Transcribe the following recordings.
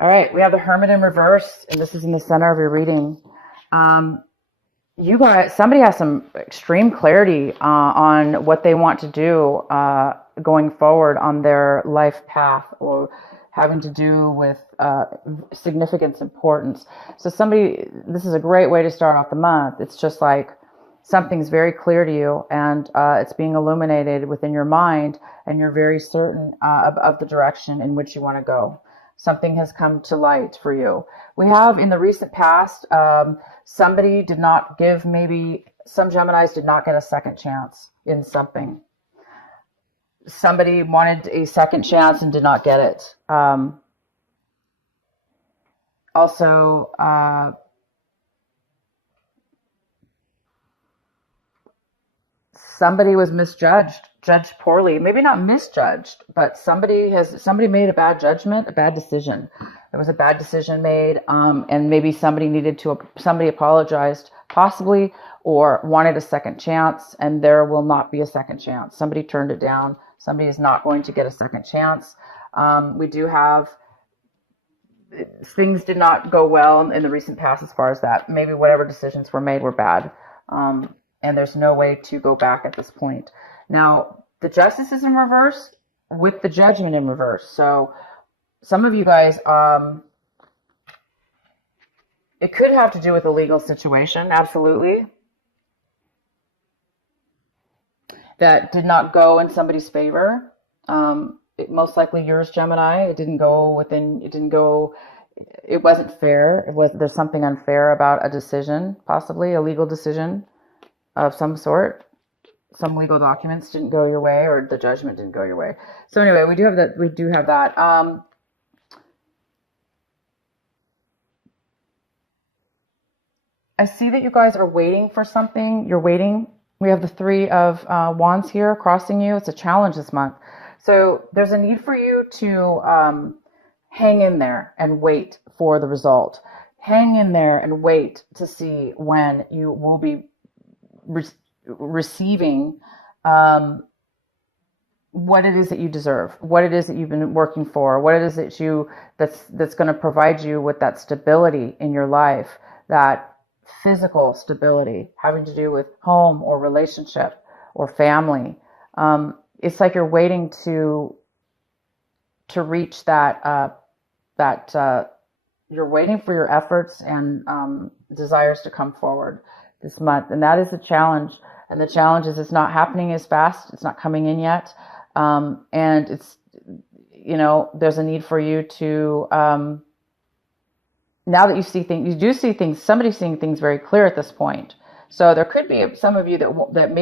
All right, we have the Hermit in reverse, and this is in the center of your reading. You guys, somebody has some extreme clarity on what they want to do going forward on their life path, or having to do with significance, importance. So this is a great way to start off the month. It's just like something's very clear to you, and it's being illuminated within your mind, and you're very certain of the direction in which you want to go. Something has come to light for you. We have in the recent past, somebody did not give, maybe some Geminis did not get a second chance in something. Somebody wanted a second chance and did not get it. Also, somebody was judged poorly. Maybe not misjudged, but somebody made a bad judgment, a bad decision. There was a bad decision made, and maybe somebody apologized, possibly, or wanted a second chance, and there will not be a second chance. Somebody turned it down. Somebody is not going to get a second chance. We do have things did not go well in the recent past as far as that. Maybe whatever decisions were made were bad. And there's no way to go back at this point. Now, the Justice is in reverse with the Judgment in reverse. So some of you guys, it could have to do with a legal situation, absolutely, that did not go in somebody's favor. Most likely yours, Gemini. It wasn't fair. There's something unfair about a decision, possibly a legal decision of some sort. Some legal documents didn't go your way, or the judgment didn't go your way. So anyway, we do have that. I see that you guys are waiting for something. You're waiting. We have the Three of Wands here crossing you. It's a challenge this month. So there's a need for you to hang in there and wait for the result. Hang in there and wait to see when you will be receiving what it is that you deserve, what it is that you've been working for, what it is that's going to provide you with that stability in your life, that physical stability having to do with home or relationship or family. It's like you're waiting to reach that you're waiting for your efforts and desires to come forward this month, and that is the challenge. And the challenge is it's not happening as fast. It's not coming in yet, and it's there's a need for you to now that you see things, you do see things. Somebody's seeing things very clear at this point. So there could be some of you that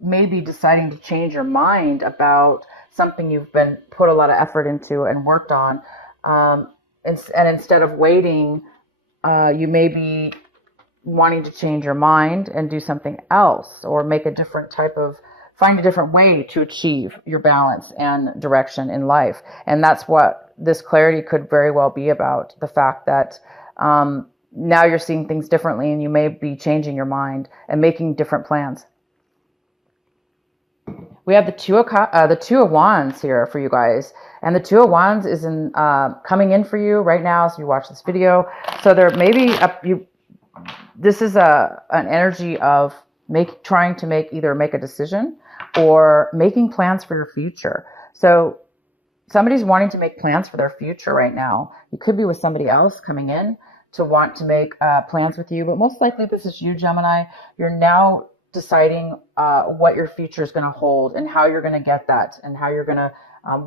may be deciding to change your mind about something you've been put a lot of effort into and worked on, and instead of waiting, you may be wanting to change your mind and do something else, or find a different way to achieve your balance and direction in life. And that's what this clarity could very well be about. The fact that now you're seeing things differently, and you may be changing your mind and making different plans. We have the Two of Wands here for you guys, and the Two of Wands is coming in for you right now as you watch this video. So there may be this is an energy of trying to either make a decision or making plans for your future. So somebody's wanting to make plans for their future right now. You could be with somebody else coming in to want to make plans with you, but most likely this is you, Gemini. You're now deciding what your future is going to hold and how you're going to get that, and how you're going to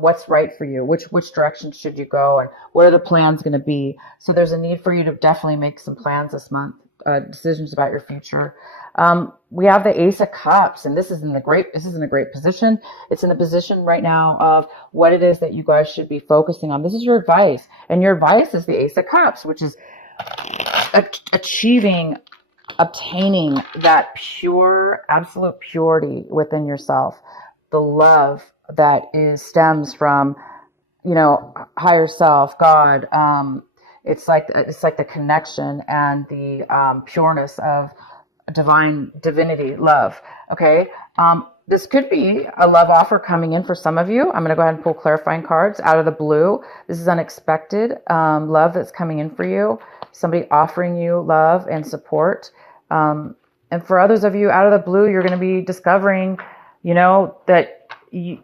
what's right for you, which direction should you go, and what are the plans going to be. So there's a need for you to definitely make some plans this month, decisions about your future. We have the Ace of Cups, and this is in a great position. It's in a position right now of what it is that you guys should be focusing on. This is your advice, and your advice is the Ace of Cups, which is obtaining that pure, absolute purity within yourself, the love that stems from, higher self, God. It's like the connection and the pureness of divinity, love. Okay. This could be a love offer coming in for some of you. I'm going to go ahead and pull clarifying cards out of the blue. This is unexpected love that's coming in for you. Somebody offering you love and support. And for others of you, out of the blue, you're going to be discovering, that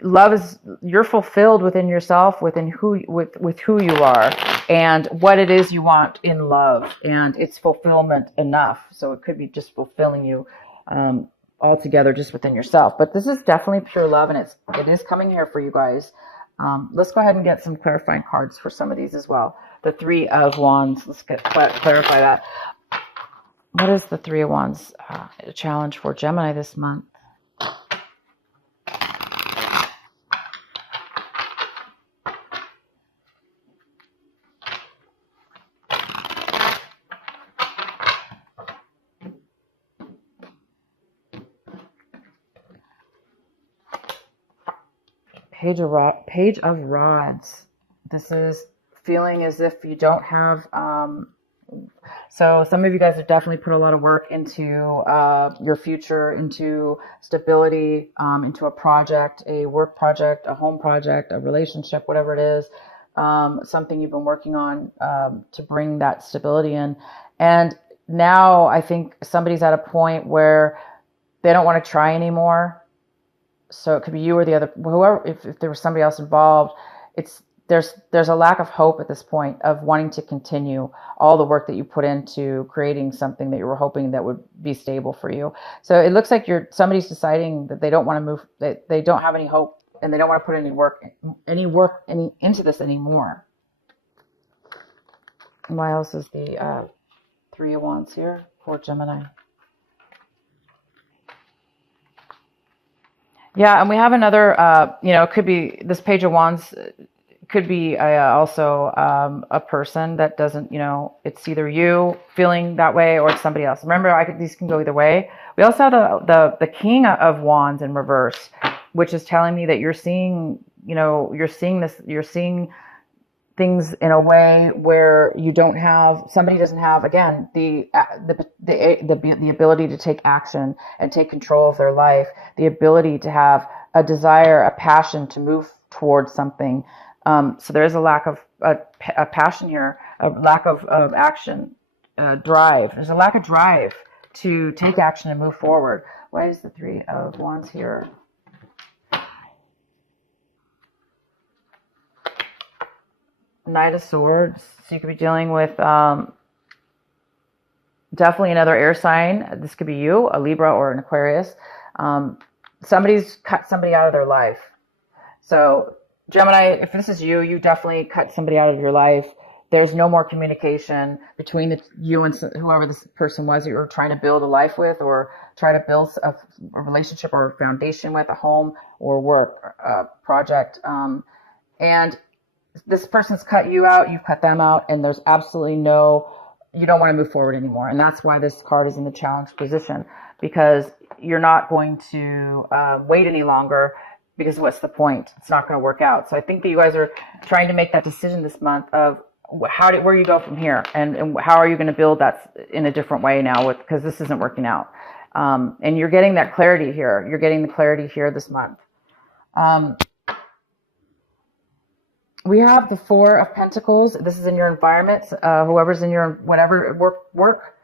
love is, you're fulfilled within yourself, with who you are and what it is you want in love, and it's fulfillment enough. So it could be just fulfilling you altogether just within yourself. But this is definitely pure love, and it is coming here for you guys. Let's go ahead and get some clarifying cards for some of these as well. The Three of Wands. Let's clarify that. What is the Three of Wands a challenge for Gemini this month? Page of Rods. This is feeling as if you don't have, so some of you guys have definitely put a lot of work into your future, into stability, into a project, a work project, a home project, a relationship, whatever it is, something you've been working on to bring that stability in. And now I think somebody's at a point where they don't want to try anymore. So it could be you or the other, whoever, if there was somebody else involved, there's a lack of hope at this point of wanting to continue all the work that you put into creating something that you were hoping that would be stable for you. So it looks like somebody's deciding that they don't want to move, that they don't have any hope, and they don't want to put any work into this anymore. And why else is the Three of Wands here for Gemini? Yeah, and we have another, it could be this Page of Wands, could be also a person that doesn't, it's either you feeling that way or it's somebody else. Remember, these can go either way. We also have the King of Wands in reverse, which is telling me that you're seeing things in a way where somebody doesn't have, again, the ability to take action and take control of their life, the ability to have a desire, a passion to move towards something. So there is a lack of a passion here, a lack of action, drive. There's a lack of drive to take action and move forward. Why is the Three of Wands here? Knight of Swords. So you could be dealing with definitely another air sign. This could be you, a Libra or an Aquarius. Somebody's cut somebody out of their life. So Gemini, if this is you, you definitely cut somebody out of your life. There's no more communication between you and whoever this person was that you were trying to build a life with, or try to build a relationship or a foundation with, a home or work project. And this person's cut you out, you've cut them out, and there's absolutely you don't want to move forward anymore. And that's why this card is in the challenge position, because you're not going to wait any longer, because what's the point? It's not going to work out. So I think that you guys are trying to make that decision this month of where you go from here, and how are you going to build that in a different way now, because this isn't working out. And you're getting that clarity here. You're getting the clarity here this month. We have the Four of Pentacles. This is in your environment. Whoever's in your whatever work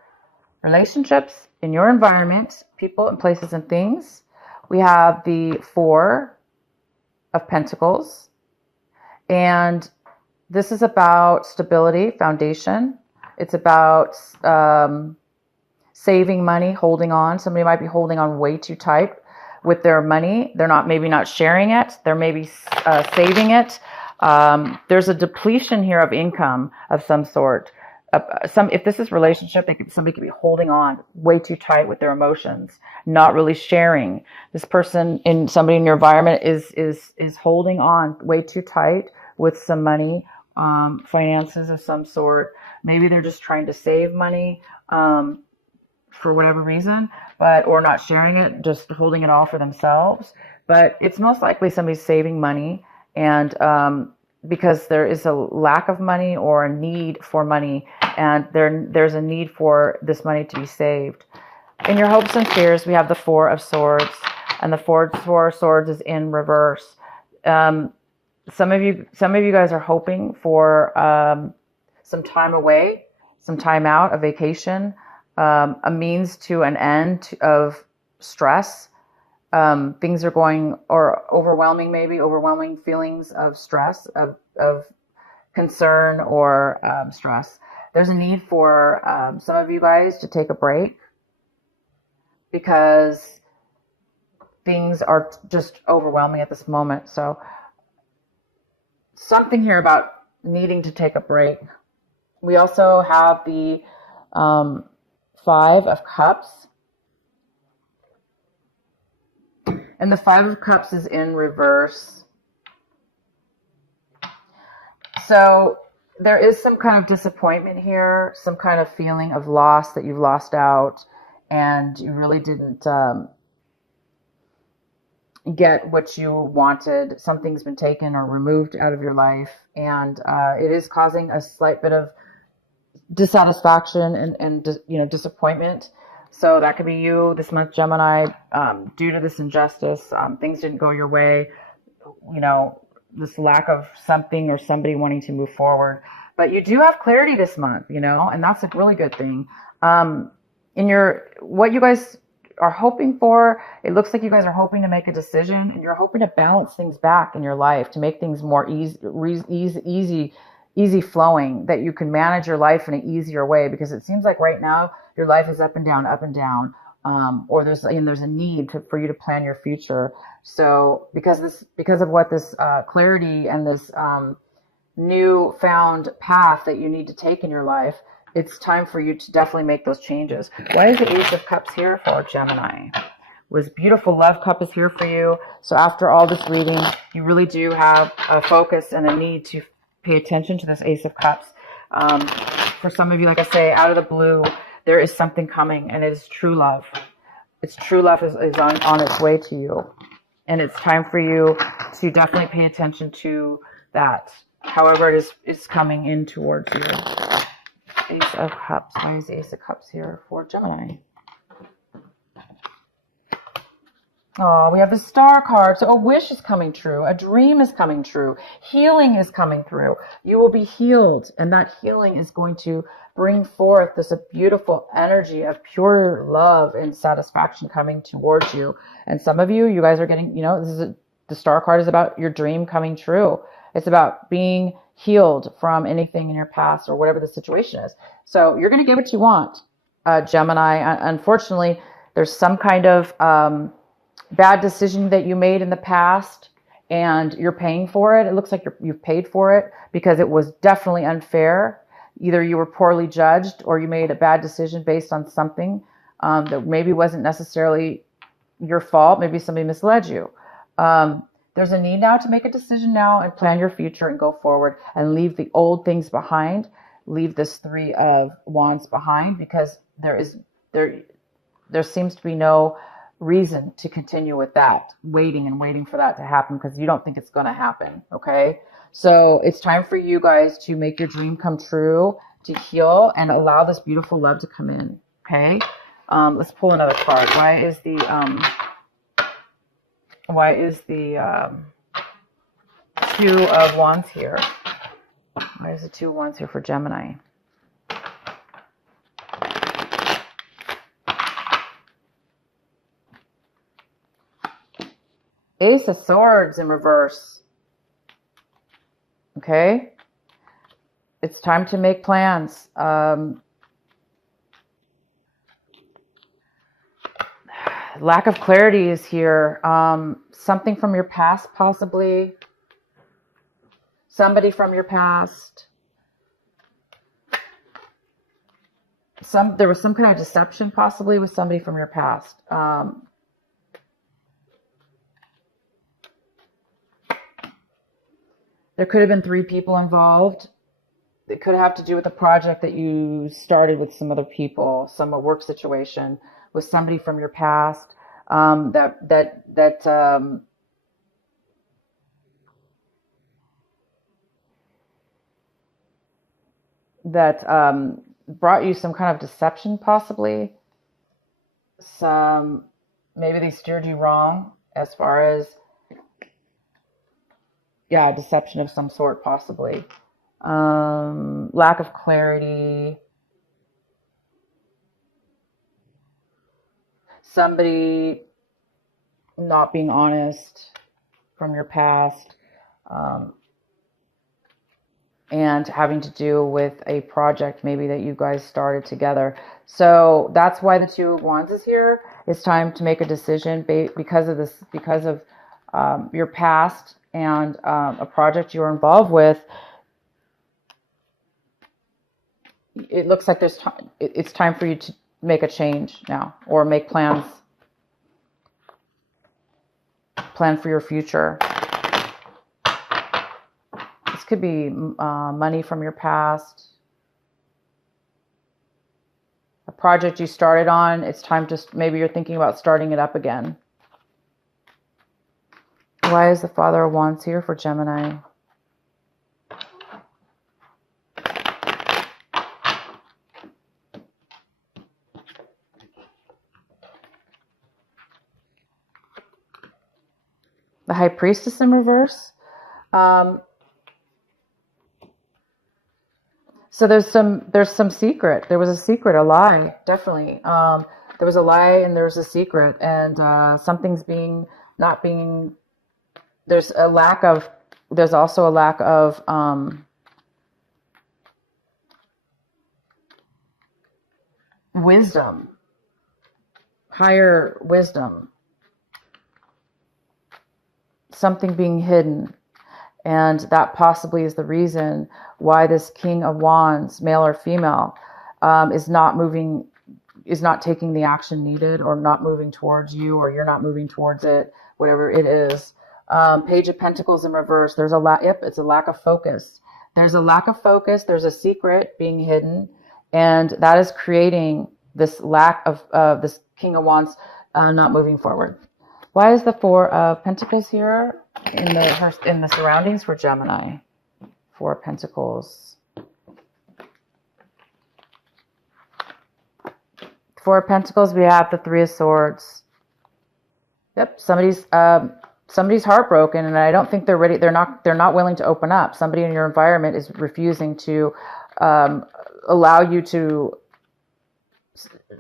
relationships, in your environment, people and places and things. We have the Four of Pentacles. And this is about stability, foundation. It's about saving money, holding on. Somebody might be holding on way too tight with their money. They're maybe not sharing it. They're maybe saving it. There's a depletion here of income of some sort. If this is relationship, somebody could be holding on way too tight with their emotions, not really sharing. This person somebody in your environment is holding on way too tight with some money, finances of some sort. Maybe they're just trying to save money for whatever reason, or not sharing it, just holding it all for themselves. But it's most likely somebody's saving money. And because there is a lack of money or a need for money, and there's a need for this money to be saved. In your hopes and fears, we have the Four of Swords, and the Four of Swords is in reverse. Some of you guys are hoping for some time away, some time out, a vacation, a means to an end of stress. Things are going, or overwhelming feelings of stress, of concern, or stress. There's a need for some of you guys to take a break because things are just overwhelming at this moment. So something here about needing to take a break. We also have the Five of Cups. And the Five of Cups is in reverse. So there is some kind of disappointment here, some kind of feeling of loss, that you've lost out and you really didn't get what you wanted. Something's been taken or removed out of your life, and it is causing a slight bit of dissatisfaction and disappointment. So that could be you this month, Gemini, due to this injustice. Things didn't go your way, this lack of something or somebody wanting to move forward. But you do have clarity this month, and that's a really good thing. What you guys are hoping for, it looks like you guys are hoping to make a decision, and you're hoping to balance things back in your life to make things more easy flowing, that you can manage your life in an easier way, because it seems like right now your life is up and down, or there's a need for you to plan your future. So because of what this clarity and this new found path that you need to take in your life, it's time for you to definitely make those changes. Why is the Ace of Cups here for Gemini? Was beautiful love cup is here for you. So after all this reading, you really do have a focus and a need to pay attention to this Ace of Cups. For some of you, like I say, out of the blue, there is something coming, and it is true love. It's true love is on its way to you. And it's time for you to definitely pay attention to that, however it is coming in towards you. Ace of Cups. Why is the Ace of Cups here for Gemini? Oh, we have the Star card. So a wish is coming true. A dream is coming true. Healing is coming through. You will be healed, and that healing is going to bring forth this beautiful energy of pure love and satisfaction coming towards you. And some of you guys are getting, the Star card is about your dream coming true. It's about being healed from anything in your past or whatever the situation is. So you're going to get what you want, Gemini. Unfortunately, there's some kind of bad decision that you made in the past, and you're paying for it. It looks like you've paid for it because it was definitely unfair. Either you were poorly judged, or you made a bad decision based on something that maybe wasn't necessarily your fault. Maybe somebody misled you. There's a need now to make a decision now and plan your future and go forward and leave the old things behind. Leave this Three of Wands behind, because there seems to be no reason to continue with that, waiting for that to happen, because you don't think it's going to happen. Okay, so it's time for you guys to make your dream come true, to heal, and allow this beautiful love to come in. Okay, let's pull another card. Why is the Two of Wands here? Why is the Two of Wands here for Gemini? Ace of Swords in reverse. Okay, it's time to make plans. Lack of clarity is here. Something from your past, possibly. Somebody from your past. There was some kind of deception, possibly, with somebody from your past. There could have been 3 people involved. It could have to do with a project that you started with some other people, some work situation with somebody from your past that brought you some kind of deception, possibly. maybe they steered you wrong as far as, yeah, deception of some sort, possibly. Lack of clarity. Somebody not being honest from your past. And having to do with a project maybe that you guys started together. So that's why the Two of Wands is here. It's time to make a decision because of this, because of your past and a project you're involved with. It looks like there's time. It's time for you to make a change now, or make plans. Plan for your future. This could be money from your past. A project you started on, it's time to, maybe you're thinking about starting it up again. Why is the Father of Wands here for Gemini? The High Priestess in reverse. So there's some secret. There was a secret, a lie, definitely. There was a lie and there was a secret, and something's not being. There's also a lack of wisdom, higher wisdom. Something being hidden. And that possibly is the reason why this King of Wands, male or female, is not taking the action needed, or not moving towards you, or you're not moving towards it, whatever it is. Page of Pentacles in reverse. There's a it's a lack of focus. There's a lack of focus. There's a secret being hidden, and that is creating this lack of this King of Wands not moving forward. Why is the Four of Pentacles here in the surroundings for Gemini? Four of Pentacles. Four of Pentacles, we have the Three of Swords. Yep, somebody's heartbroken, and I don't think they're ready. They're not willing to open up. Somebody in your environment is refusing to allow you to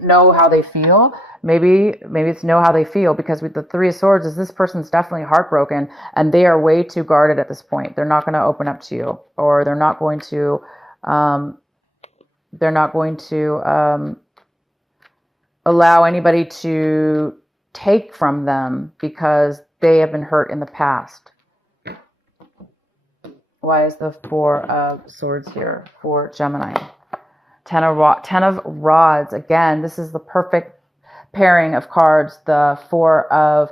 know how they feel. Maybe it's know how they feel, because with the Three of Swords, is this person's definitely heartbroken, and they are way too guarded at this point. They're not going to open up to you, or they're not going to allow anybody to take from them because they have been hurt in the past. Why is the Four of Swords here for Gemini? Ten of Rods. Again, this is the perfect pairing of cards. The Four of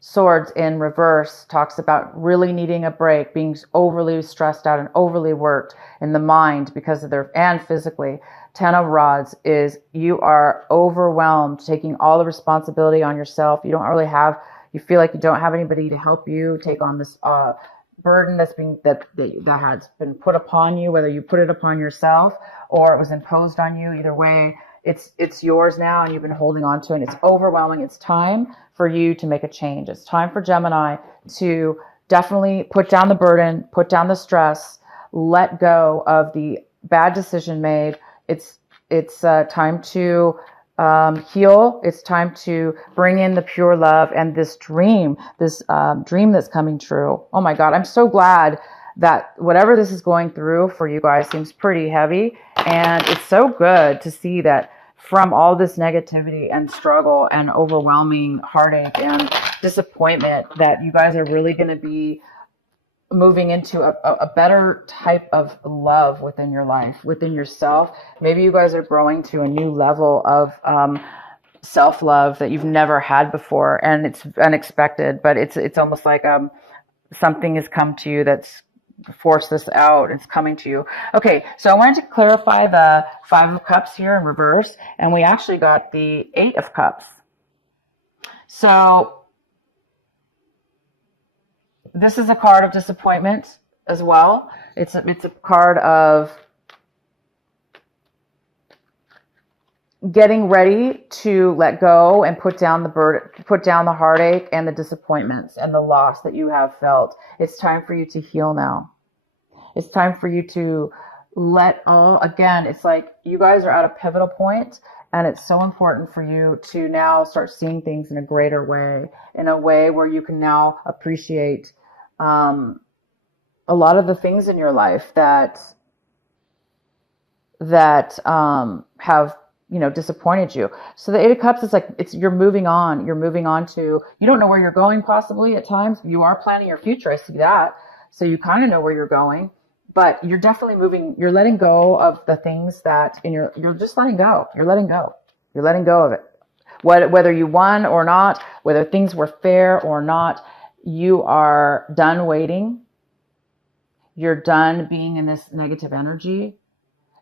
Swords in reverse talks about really needing a break, being overly stressed out and overly worked in the mind because of and physically. Ten of Rods is you are overwhelmed, taking all the responsibility on yourself. You feel like you don't have anybody to help you take on this burden that has been put upon you, whether you put it upon yourself or it was imposed on you. Either way, it's yours now, and you've been holding on to it. And it's overwhelming. It's time for you to make a change. It's time for Gemini to definitely put down the burden, put down the stress, let go of the bad decision made. It's time to heal. It's time to bring in the pure love and this dream that's coming true. Oh my God, I'm so glad that whatever this is going through for you guys seems pretty heavy, and it's so good to see that from all this negativity and struggle and overwhelming heartache and disappointment, that you guys are really going to be moving into a better type of love within your life, within yourself. Maybe you guys are growing to a new level of self-love that you've never had before, and it's unexpected, but it's almost like something has come to you that's forced this out. It's coming to you. Okay, so I wanted to clarify the Five of Cups here in reverse, and we actually got the Eight of Cups. So this is a card of disappointment as well. It's a card of getting ready to let go and put down the burden, put down the heartache and the disappointments and the loss that you have felt. It's time for you to heal now. It's time for you to let all, again, it's like you guys are at a pivotal point, and it's so important for you to now start seeing things in a greater way, in a way where you can now appreciate a lot of the things in your life that have, you know, disappointed you. So the Eight of Cups is like, it's, you're moving on. You're moving on to, you don't know where you're going possibly at times. You are planning your future. I see that. So you kind of know where you're going, but you're definitely moving. You're letting go of the things that you're just letting go. You're letting go. You're letting go of it. Whether you won or not, whether things were fair or not, you are done waiting. You're done being in this negative energy.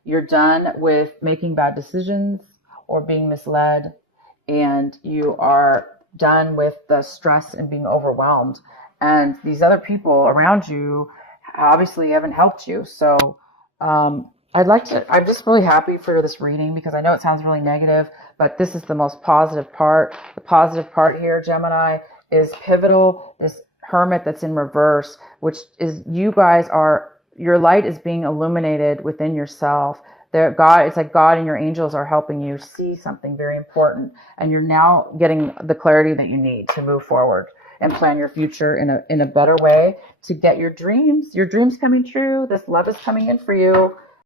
You're done with making bad decisions or being misled, and you are done with the stress and being overwhelmed. And these other people around you obviously haven't helped you. So I'm just really happy for this reading, because I know it sounds really negative, but this is the most positive part. The positive part here, Gemini, is pivotal. This Hermit that's in reverse, which is you guys are, your light is being illuminated within yourself. It's like God and your angels are helping you see something very important, and you're now getting the clarity that you need to move forward and plan your future in a better way to get your dreams coming true. This love is coming in for you.